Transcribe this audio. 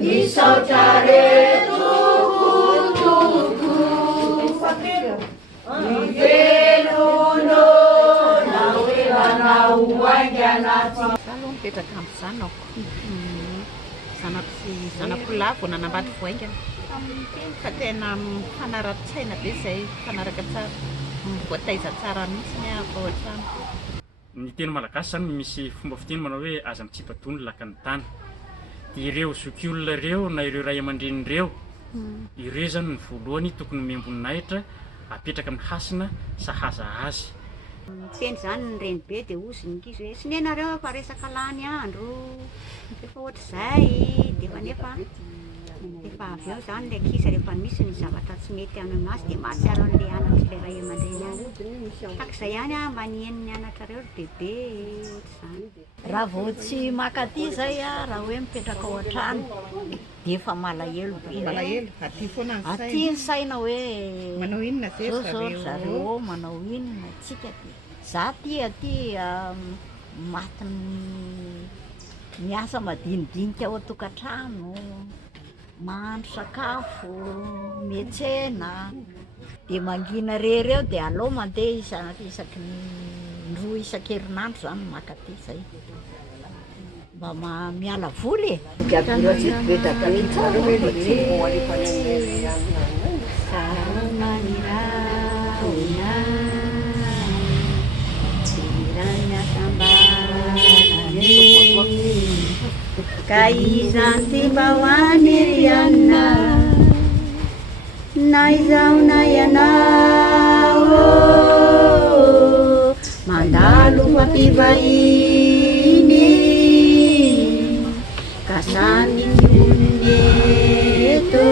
misaotra retokotoko ivelono na hoe manao aingy anaty aloha mipetraka amin'izanako zanako sy zanako lahy vao nanambady voaingana amin'ny teny fa tena fanarato-tsaina be izay fanaraka tsara voataiza tsara mihitsy ny ao an-trano. Ny teny malagasy zany misy fomba fiteny manao hoe aza mitsipatony laka ny tany. Dia ireo zokiolona ireo na ireo ray aman-drenin'ireo ireo zany ny voalohany tokony memboninaitra apetraka amin'ny hasina sahaza azy. Teny zany ny renibe dia ozy ny ankizy hoe sinenareo fa resaka lany andro efa ohatr'izay dia efa avy eo zany ilay ankizy rehefa misy ny zavatra tsy mety aminazy dia mahatsiaro an'ilay anatra ilay ray aman-dreny any takizay ihany mba nihain'ny anatra reo ry bebe ohatr'izany. Raha vao tsy makaty zay raha hoe mipetraka ao an-trano dia efa malahelo be. Malahelo aty foana ny saina. Aty ny saina hoe manao inona zareo manao inona tsika dia za aty maty miasa madinidinika ao an-tokantrano, mahandro sakafo, miantsena, dia mangina rery eo dia aleo mandeha isaky ny roa isan-kerinandro zany makaty zay mba miala voly ka izany ty mba hoaniriana na izao na ianao mandalo fampivahiny ka samy tioneto